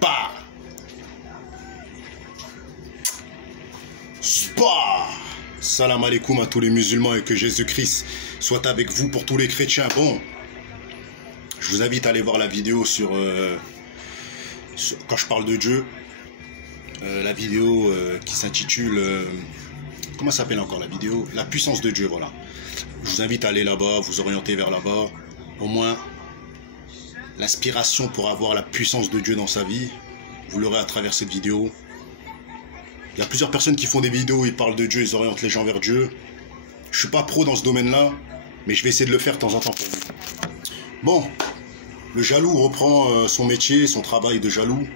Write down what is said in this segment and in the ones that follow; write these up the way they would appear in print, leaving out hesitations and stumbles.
Bah. Bah. Salam alaikum à tous les musulmans et que Jésus-Christ soit avec vous pour tous les chrétiens. Bon, je vous invite à aller voir la vidéo sur quand je parle de Dieu. La vidéo qui s'intitule comment s'appelle encore la vidéo? La puissance de Dieu, voilà. Je vous invite à aller là-bas, vous orienter vers là-bas. Au moins, l'inspiration pour avoir la puissance de Dieu dans sa vie, vous l'aurez à travers cette vidéo. Il y a plusieurs personnes qui font des vidéos, ils parlent de Dieu, ils orientent les gens vers Dieu. Je suis pas pro dans ce domaine-là, mais je vais essayer de le faire de temps en temps pour vous. Bon, le jaloux reprend son métier, son travail de jaloux.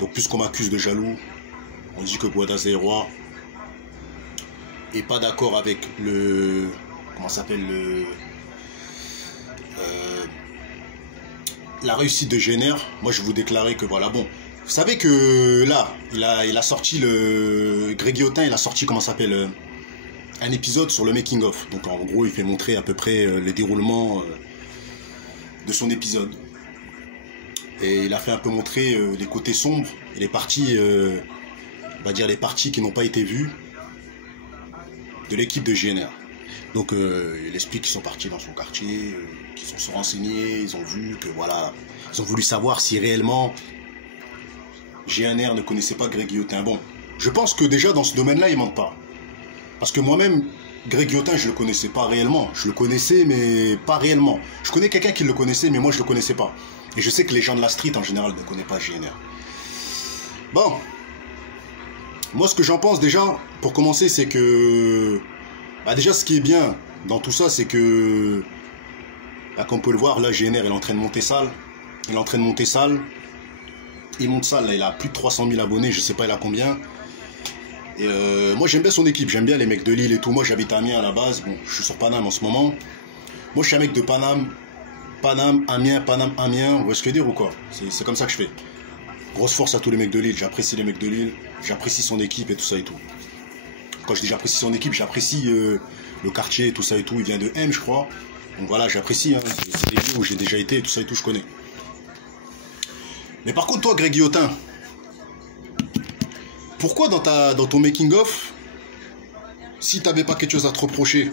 Donc puisqu'on m'accuse de jaloux, on dit que Guadaza est roi. Et pas d'accord avec le... Comment ça s'appelle la réussite de Jenner. Moi je vais vous déclarer que voilà, bon. Vous savez que là, il a sorti Greg Guillotin, il a sorti, comment ça s'appelle, un épisode sur le making of. Donc en gros, il fait montrer à peu près les déroulements de son épisode. Et il a fait un peu montrer les côtés sombres et les parties, on va dire les parties qui n'ont pas été vues de l'équipe de GNR. Donc il explique qu'ils sont partis dans son quartier, qu'ils se sont renseignés, ils ont vu que voilà, ils ont voulu savoir si réellement GNR ne connaissait pas Greg Guillotin. Bon, je pense que déjà dans ce domaine-là, il ne ment pas. Parce que moi-même, Greg Guillotin, je ne le connaissais pas réellement. Je le connaissais, mais pas réellement. Je connais quelqu'un qui le connaissait, mais moi, je ne le connaissais pas. Et je sais que les gens de la street, en général, ne connaissent pas GNR. Bon. Moi, ce que j'en pense déjà, pour commencer, c'est que... Bah, déjà, ce qui est bien dans tout ça, c'est que... Bah, comme on peut le voir, là, GNR, il est en train de monter salle. Il est en train de monter salle. Il monte ça, là, il a plus de 300 000 abonnés, je sais pas il a combien. Et moi j'aime bien son équipe, j'aime bien les mecs de Lille et tout. Moi j'habite à Amiens à la base, bon je suis sur Paname en ce moment. Moi je suis un mec de Paname, Amiens, vous voyez ce que je veux dire ou quoi? C'est comme ça que je fais. Grosse force à tous les mecs de Lille, j'apprécie les mecs de Lille, j'apprécie son équipe et tout ça et tout. Quand je dis j'apprécie son équipe, j'apprécie le quartier et tout ça et tout, il vient de M je crois. Donc voilà, j'apprécie, hein. C'est des lieux où j'ai déjà été et tout ça et tout, je connais. Mais par contre, toi, Greg Guillotin, pourquoi dans ton making-of, si tu n'avais pas quelque chose à te reprocher,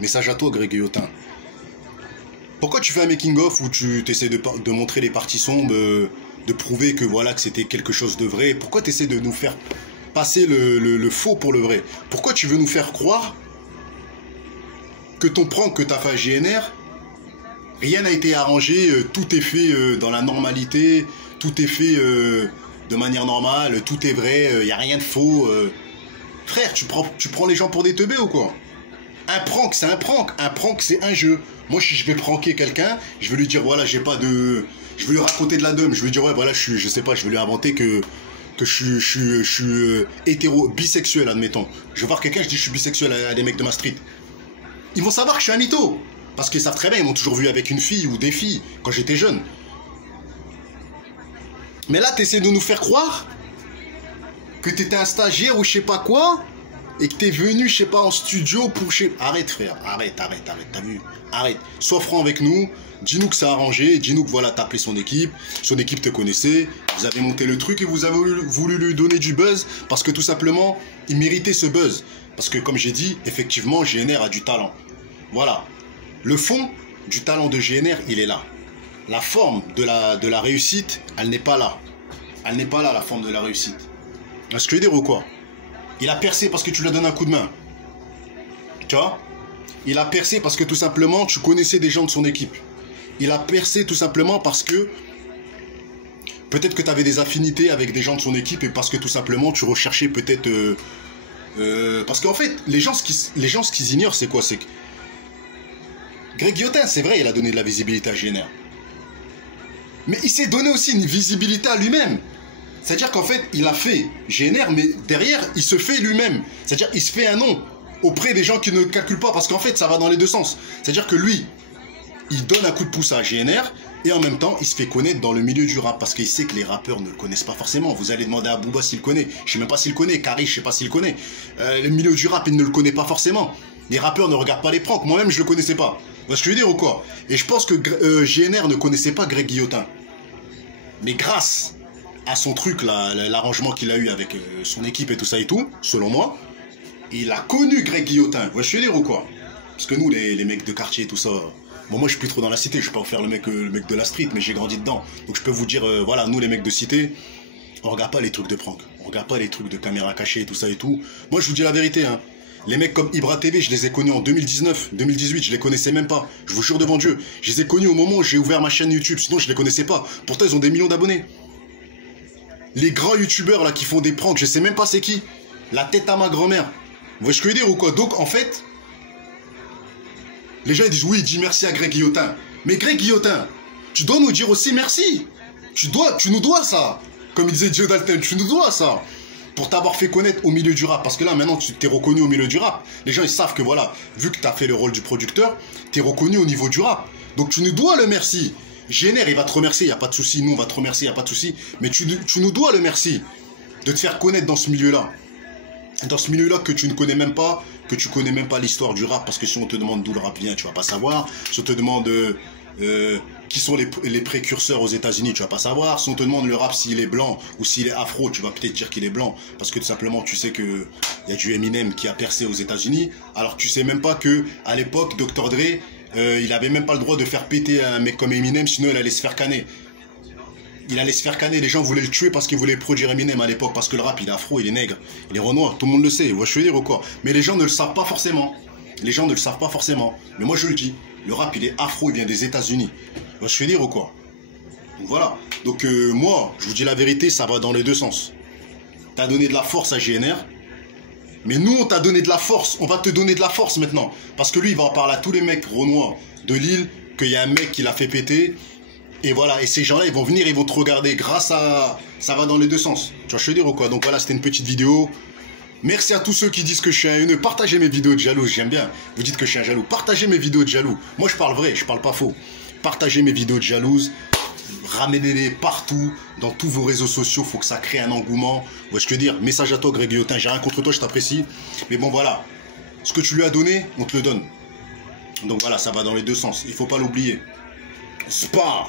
message à toi, Greg Guillotin, pourquoi tu fais un making-of où tu essaies de montrer les parties sombres, de prouver que voilà que c'était quelque chose de vrai? Pourquoi tu essaies de nous faire passer le faux pour le vrai? Pourquoi tu veux nous faire croire que ton prank que tu as fait à GNR, rien n'a été arrangé, tout est fait dans la normalité, tout est fait de manière normale, tout est vrai, il n'y a rien de faux. Frère, tu prends les gens pour des teubés ou quoi? Un prank, c'est un prank. Un prank, c'est un jeu. Moi, si je vais pranker quelqu'un, je vais lui dire, voilà, j'ai pas de... Je vais lui raconter de la deum. Je vais lui dire, ouais, voilà, je sais pas, je vais lui inventer que je suis hétéro, bisexuel, admettons. Je vais voir quelqu'un, je dis, je suis bisexuel à des mecs de ma street. Ils vont savoir que je suis un mytho. Parce qu'ils savent très bien, ils m'ont toujours vu avec une fille ou des filles quand j'étais jeune. Mais là, tu essaies de nous faire croire que tu étais un stagiaire ou je sais pas quoi et que tu es venu, je sais pas, en studio pour... Arrête, frère, arrête, t'as vu? Arrête. Sois franc avec nous, dis-nous que ça a arrangé, dis-nous que voilà, t'as appelé son équipe te connaissait, vous avez monté le truc et vous avez voulu lui donner du buzz parce que tout simplement, il méritait ce buzz. Parce que comme j'ai dit, effectivement, GNR a du talent. Voilà. Le fond du talent de GNR, il est là. La forme de la réussite, elle n'est pas là. Elle n'est pas là, la forme de la réussite. Est-ce que je veux dire ou quoi? Il a percé parce que tu lui as donné un coup de main. Tu vois? Il a percé parce que tout simplement, tu connaissais des gens de son équipe. Il a percé tout simplement parce que peut-être que tu avais des affinités avec des gens de son équipe et parce que tout simplement, tu recherchais peut-être... parce qu'en fait, les gens, ce qu'ils ignorent, c'est quoi? C'est que Greg Guillotin, c'est vrai, il a donné de la visibilité à GNR. Mais il s'est donné aussi une visibilité à lui-même. C'est-à-dire qu'en fait, il a fait GNR, mais derrière, il se fait lui-même. C'est-à-dire qu'il se fait un nom auprès des gens qui ne calculent pas, parce qu'en fait, ça va dans les deux sens. C'est-à-dire que lui, il donne un coup de pouce à GNR, et en même temps, il se fait connaître dans le milieu du rap, parce qu'il sait que les rappeurs ne le connaissent pas forcément. Vous allez demander à Booba s'il connaît. Je sais même pas s'il connaît. Kari, je sais pas s'il connaît. Le milieu du rap, il ne le connaît pas forcément. Les rappeurs ne regardent pas les pranks. Moi-même, je le connaissais pas. Vous voyez ce que je veux dire ou quoi? Et je pense que GNR ne connaissait pas Greg Guillotin. Mais grâce à son truc, l'arrangement qu'il a eu avec son équipe et tout ça et tout, selon moi, il a connu Greg Guillotin. Vous voyez ce que je veux dire ou quoi? Parce que nous, les mecs de quartier et tout ça... Bon, moi, je suis plus trop dans la cité. Je vais pas vous faire le mec de la street, mais j'ai grandi dedans. Donc, je peux vous dire, voilà, nous, les mecs de cité, on regarde pas les trucs de prank. On regarde pas les trucs de caméra cachée et tout ça et tout. Moi, je vous dis la vérité, hein. Les mecs comme Ibra TV, je les ai connus en 2019, 2018, je les connaissais même pas. Je vous jure devant Dieu. Je les ai connus au moment où j'ai ouvert ma chaîne YouTube. Sinon, je les connaissais pas. Pourtant, ils ont des millions d'abonnés. Les grands youtubeurs, là, qui font des pranks, je sais même pas c'est qui. La tête à ma grand-mère. Vous voyez ce que je veux dire ou quoi? Donc, en fait... Les gens ils disent oui, dis merci à Greg Guillotin. Mais Greg Guillotin, tu dois nous dire aussi merci. Tu nous dois ça. Comme il disait Joe Dalton, tu nous dois ça. Pour t'avoir fait connaître au milieu du rap. Parce que là, maintenant, tu t'es reconnu au milieu du rap. Les gens, ils savent que voilà, vu que tu as fait le rôle du producteur, tu es reconnu au niveau du rap. Donc tu nous dois le merci. GNR, il va te remercier, il n'y a pas de souci. Nous, on va te remercier, il n'y a pas de souci. Mais tu nous dois le merci de te faire connaître dans ce milieu-là. Dans ce milieu-là que tu ne connais même pas, que tu connais même pas l'histoire du rap, parce que si on te demande d'où le rap vient, tu vas pas savoir. Si on te demande qui sont les précurseurs aux États-Unis, tu vas pas savoir. Si on te demande le rap s'il est blanc ou s'il est afro, tu vas peut-être dire qu'il est blanc, parce que tout simplement tu sais que il y a du Eminem qui a percé aux États-Unis, alors que tu sais même pas que à l'époque Dr Dre, il avait même pas le droit de faire péter un mec comme Eminem, sinon il allait se faire canner. Il allait se faire canner, les gens voulaient le tuer parce qu'ils voulaient produire Eminem à l'époque, parce que le rap il est afro, il est nègre, il est renoir, tout le monde le sait, vous voyez ce que je veux dire ou quoi? Mais les gens ne le savent pas forcément. Les gens ne le savent pas forcément. Mais moi je le dis, le rap il est afro, il vient des États-Unis. Vous voyez ce que je veux dire ou quoi? Donc voilà. Donc moi, je vous dis la vérité, ça va dans les deux sens. T'as donné de la force à GNR, mais nous on t'a donné de la force, on va te donner de la force maintenant. Parce que lui il va en parler à tous les mecs renois de Lille, qu'il y a un mec qui l'a fait péter. Et voilà, et ces gens-là, ils vont venir, ils vont te regarder grâce à... Ça va dans les deux sens. Tu vois, je veux dire ou quoi? Donc voilà, c'était une petite vidéo. Merci à tous ceux qui disent que je suis un haineux. Partagez mes vidéos de jaloux, j'aime bien. Vous dites que je suis un jaloux. Partagez mes vidéos de jaloux. Moi, je parle vrai, je parle pas faux. Partagez mes vidéos de jalouses. Ramenez-les partout, dans tous vos réseaux sociaux. Faut que ça crée un engouement. Vous voyez ce que je veux dire? Message à toi, Greg Guillotin. J'ai rien contre toi, je t'apprécie. Mais bon, voilà. Ce que tu lui as donné, on te le donne. Donc voilà, ça va dans les deux sens. Il faut pas l'oublier. Spa.